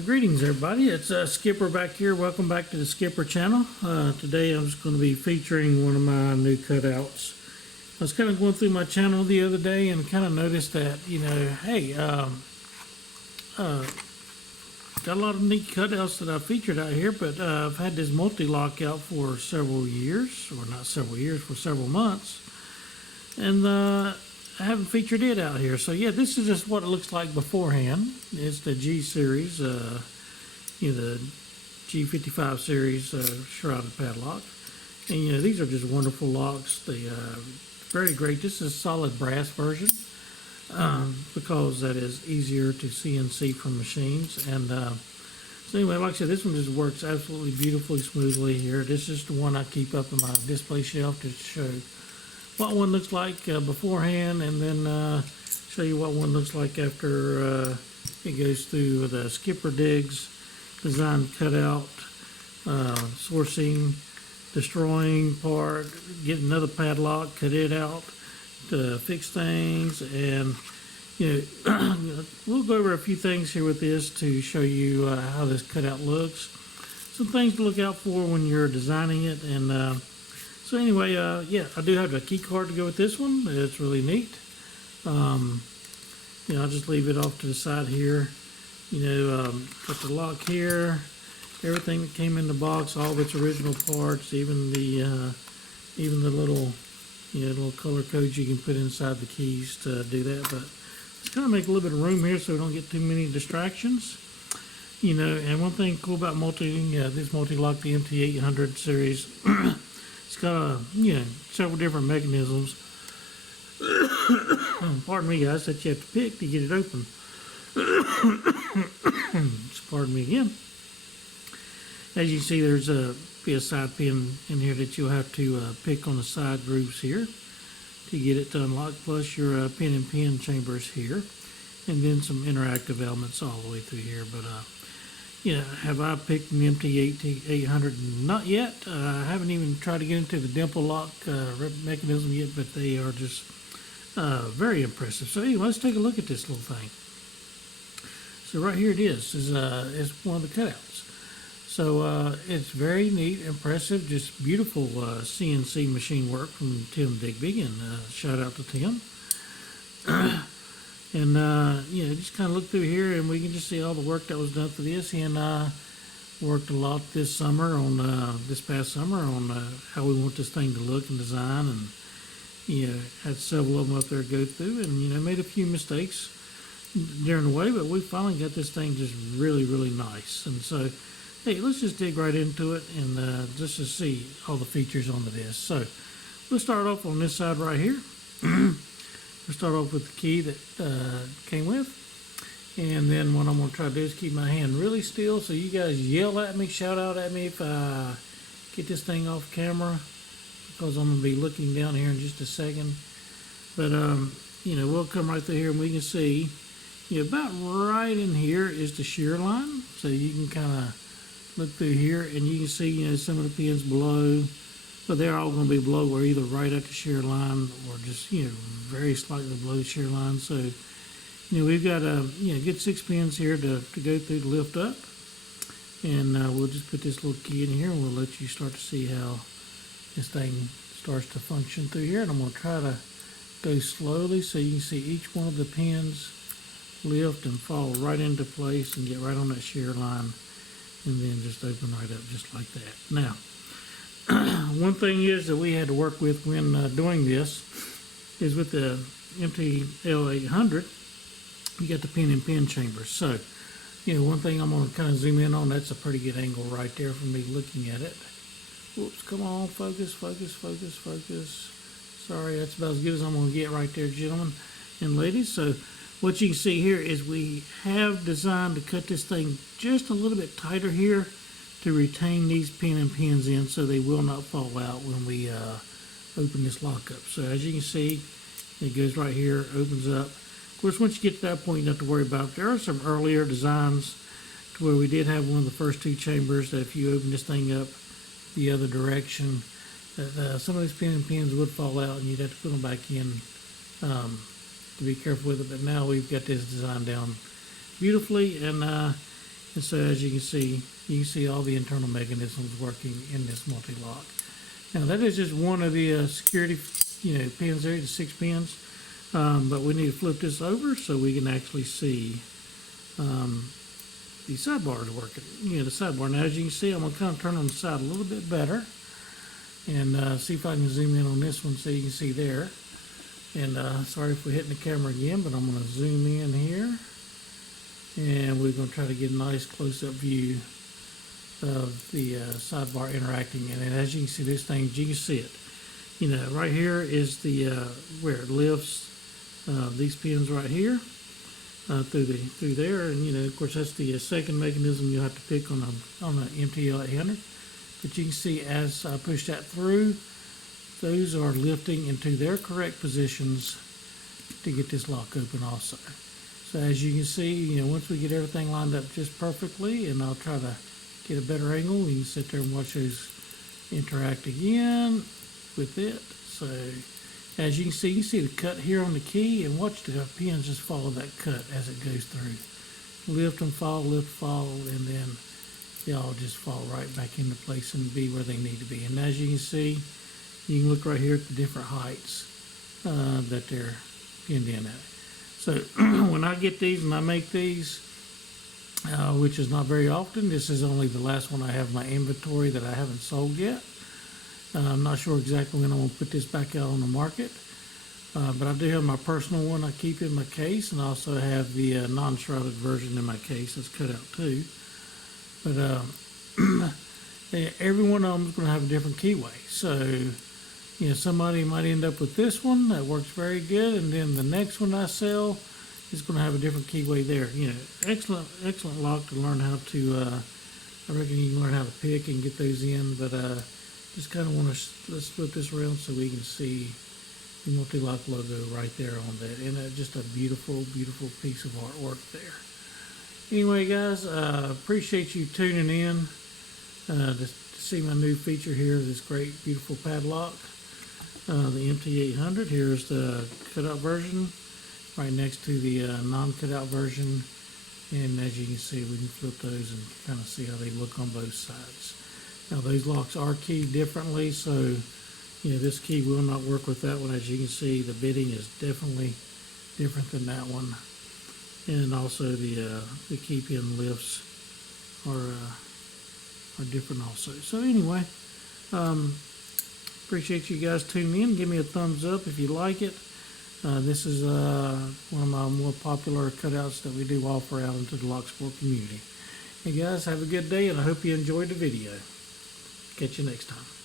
Greetings everybody, it's Skipper back here. Welcome back to the Skipper channel. Today I'm just going to be featuring one of my new cutouts. I was kind of going through my channel the other day and kind of noticed that, hey, got a lot of neat cutouts that I featured out here, but I've had this Mul-T-Lock out for several years, or not several years, for several months, and I haven't featured it out here. So yeah, this is just what it looks like beforehand. It's the G series, the G55 series shrouded padlock, and these are just wonderful locks. They very great. This is a solid brass version because that is easier to CNC from machines. And so anyway, like I said, this one just works absolutely beautifully smoothly here. This is the one I keep up in my display shelf to show what one looks like beforehand, and then show you what one looks like after it goes through the Skipper Digs design cutout, sourcing, destroying part, get another padlock, cut it out to fix things, and we'll go over a few things here with this to show you how this cutout looks, some things to look out for when you're designing it. And so anyway, yeah, I do have a key card to go with this one. It's really neat. I'll just leave it off to the side here. Got the lock here, everything that came in the box, all of its original parts, even the little little color codes you can put inside the keys to do that. But let's kind of make a little bit of room here so we don't get too many distractions. And one thing cool about this Mul-T-Lock, the MT800 series, it's got several different mechanisms. Pardon me, guys, that you have to pick to get it open. Pardon me again. As you see, there's be a side pin in here that you'll have to pick on the side grooves here to get it to unlock, plus your pin and pin chambers here, and then some interactive elements all the way through here. But have I picked an MT800? Not yet. I haven't even tried to get into the dimple lock mechanism yet, but they are just very impressive. So anyway, let's take a look at this little thing. So right here it is. It's one of the cutouts. So it's very neat, impressive, just beautiful CNC machine work from Tim Digby, and shout out to Tim. And just kind of look through here, and we can just see all the work that was done for this. He and I worked a lot this summer on this past summer on how we want this thing to look and design, and had several of them up there to go through, and made a few mistakes during the way, but we finally got this thing just really, really nice. And so, hey, let's just dig right into it and just to see all the features on this. So we'll start off on this side right here. We'll start off with the key that came with, and then what I'm going to try to do is keep my hand really still so you guys yell at me, shout out at me if I get this thing off camera, because I'm going to be looking down here in just a second. But we'll come right through here, and we can see about right in here is the shear line, so you can kind of look through here and you can see some of the pins below, but they're all going to be below or either right at the shear line or just very slightly below the shear line. So we've got good 6 pins here to go through to lift up, and we'll just put this little key in here and we'll let you start to see how this thing starts to function through here. And I'm going to try to go slowly so you can see each one of the pins lift and fall right into place and get right on that shear line, and then just open right up just like that. Now, one thing is that we had to work with when doing this is with the MTL 800, you got the pin and pin chambers. So, one thing I'm going to kind of zoom in on, that's a pretty good angle right there for me looking at it. Whoops, come on, focus, focus, focus, focus. Sorry, that's about as good as I'm going to get right there, gentlemen and ladies. So what you can see here is we have designed to cut this thing just a little bit tighter here to retain these pin and pins in so they will not fall out when we open this lock up. So as you can see, it goes right here, opens up. Of course, once you get to that point, you don't have to worry about it. There are some earlier designs to where we did have one of the first 2 chambers that if you open this thing up the other direction, that some of these pin and pins would fall out and you'd have to put them back in to be careful with it. But now we've got this design down beautifully, and And so as you can see all the internal mechanisms working in this Mul-T-Lock. Now that is just one of the security, pins there, the 6 pins. But we need to flip this over so we can actually see the sidebars working. The sidebar. Now as you can see, I'm going to kind of turn on the side a little bit better and see if I can zoom in on this one so you can see there. And sorry if we're hitting the camera again, but I'm going to zoom in here. And we're going to try to get a nice close-up view of the sidebar interacting. And then as you can see this thing, you can see it. Right here is the where it lifts these pins right here through there. And of course that's the second mechanism you'll have to pick on the MTL 800. But you can see as I push that through, those are lifting into their correct positions to get this lock open also. So as you can see, once we get everything lined up just perfectly, and I'll try to get a better angle, you can sit there and watch those interact again with it. So as you can see the cut here on the key, and watch the pins just follow that cut as it goes through. Lift and fall, and then they all just fall right back into place and be where they need to be. And as you can see, you can look right here at the different heights that they're pinned in at. So when I get these and I make these, which is not very often, this is only the last one I have in my inventory that I haven't sold yet. I'm not sure exactly when I'm going to put this back out on the market, but I do have my personal one I keep in my case, and I also have the non-shrouded version in my case that's cut out too. But every one of them is going to have a different keyway. So somebody might end up with this one that works very good, and then the next one I sell is going to have a different keyway there. Excellent lock to learn how to. I reckon you can learn how to pick and get those in, but just kind of want to let's flip this around so we can see the Mul-T-Lock logo right there on that, and just a beautiful piece of artwork there. Anyway, guys, appreciate you tuning in to see my new feature here, this great beautiful padlock. The MT800. Here's the cutout version right next to the non-cutout version, and as you can see, we can flip those and kind of see how they look on both sides. Now those locks are keyed differently, so this key will not work with that one. As you can see, the bitting is definitely different than that one, and also the key pin lifts are different also. So anyway, appreciate you guys tuning in. Give me a thumbs up if you like it. This is one of my more popular cutouts that we do offer out into the lock sport community. Hey guys, have a good day, and I hope you enjoyed the video. Catch you next time.